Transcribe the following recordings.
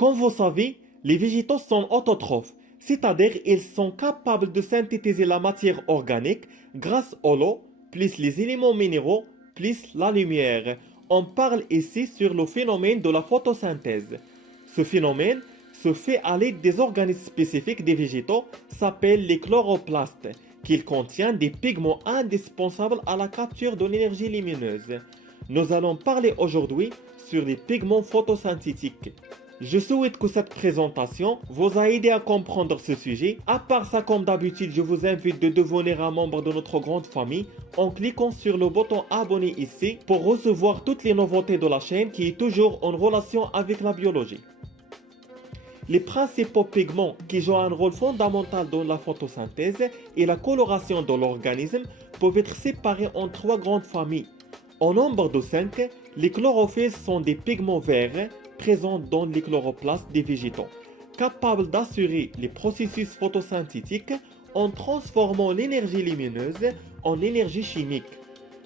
Comme vous savez, les végétaux sont autotrophes, c'est-à-dire ils sont capables de synthétiser la matière organique grâce à l'eau, plus les éléments minéraux, plus la lumière. On parle ici sur le phénomène de la photosynthèse. Ce phénomène se fait à l'aide des organismes spécifiques des végétaux, s'appellent les chloroplastes, qu'ils contiennent des pigments indispensables à la capture de l'énergie lumineuse. Nous allons parler aujourd'hui sur les pigments photosynthétiques. Je souhaite que cette présentation vous a aidé à comprendre ce sujet. À part ça, comme d'habitude, je vous invite de devenir un membre de notre grande famille en cliquant sur le bouton abonner ici pour recevoir toutes les nouveautés de la chaîne qui est toujours en relation avec la biologie. Les principaux pigments qui jouent un rôle fondamental dans la photosynthèse et la coloration de l'organisme peuvent être séparés en trois grandes familles. Au nombre de 5, les chlorophylles sont des pigments verts présents dans les chloroplastes des végétaux, capables d'assurer les processus photosynthétiques en transformant l'énergie lumineuse en énergie chimique.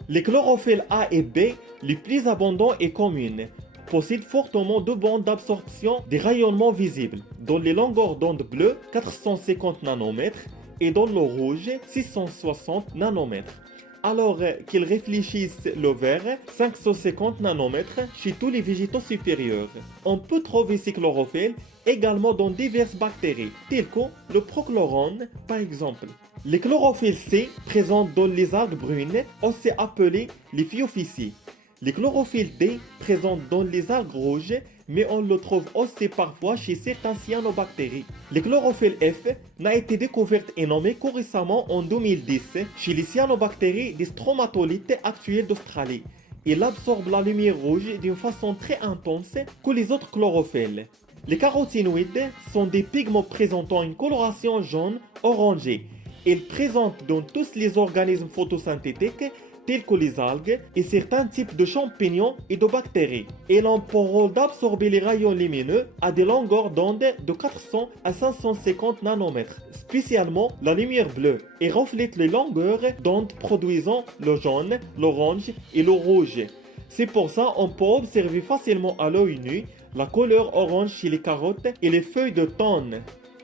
Les chlorophylles A et B, les plus abondants et communs, possèdent fortement deux bandes d'absorption des rayonnements visibles, dans les longueurs d'onde bleues 450 nanomètres et dans le rouge 660 nanomètres, alors qu'ils réfléchissent le vert 550 nanomètres chez tous les végétaux supérieurs. On peut trouver ces chlorophylles également dans diverses bactéries, telles que le prochlorone par exemple. Les chlorophylles C, présents dans les algues brunes, aussi appelées les phyophycies. Les chlorophylles D, présents dans les algues rouges, mais on le trouve aussi parfois chez certains cyanobactéries. Les chlorophylles F n'a été découverte et nommée que récemment en 2010 chez les cyanobactéries des stromatolithes actuels d'Australie. Il absorbe la lumière rouge d'une façon très intense que les autres chlorophylles. Les carotinoïdes sont des pigments présentant une coloration jaune orangée. Ils présentent dans tous les organismes photosynthétiques tels que les algues et certains types de champignons et de bactéries. Ils ont pour rôle d'absorber les rayons lumineux à des longueurs d'onde de 400 à 550 nanomètres, spécialement la lumière bleue, et reflètent les longueurs d'onde produisant le jaune, l'orange et le rouge. C'est pour ça qu'on peut observer facilement à l'œil nu la couleur orange chez les carottes et les feuilles de thon.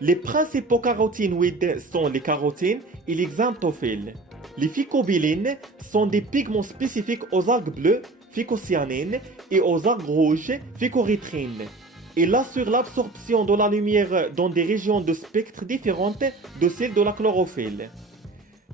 Les principaux carotinoïdes sont les carotines et les xanthophiles. Les phycobilines sont des pigments spécifiques aux algues bleues, phycocyanines, et aux algues rouges, phycoérythrines. Ils assurent l'absorption de la lumière dans des régions de spectre différentes de celles de la chlorophylle.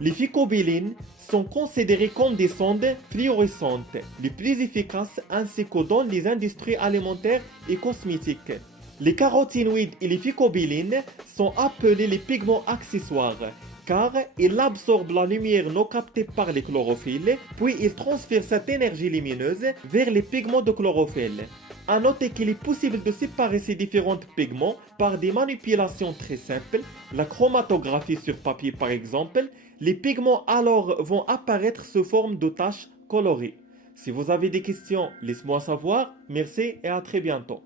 Les phycobilines sont considérées comme des sondes fluorescentes, les plus efficaces ainsi que dans les industries alimentaires et cosmétiques. Les carotinoïdes et les phycobilines sont appelés les pigments accessoires, car ils absorbent la lumière non captée par les chlorophylles, puis ils transfèrent cette énergie lumineuse vers les pigments de chlorophylle. À noter qu'il est possible de séparer ces différents pigments par des manipulations très simples, la chromatographie sur papier par exemple. Les pigments alors vont apparaître sous forme de taches colorées. Si vous avez des questions, laissez-moi savoir. Merci et à très bientôt.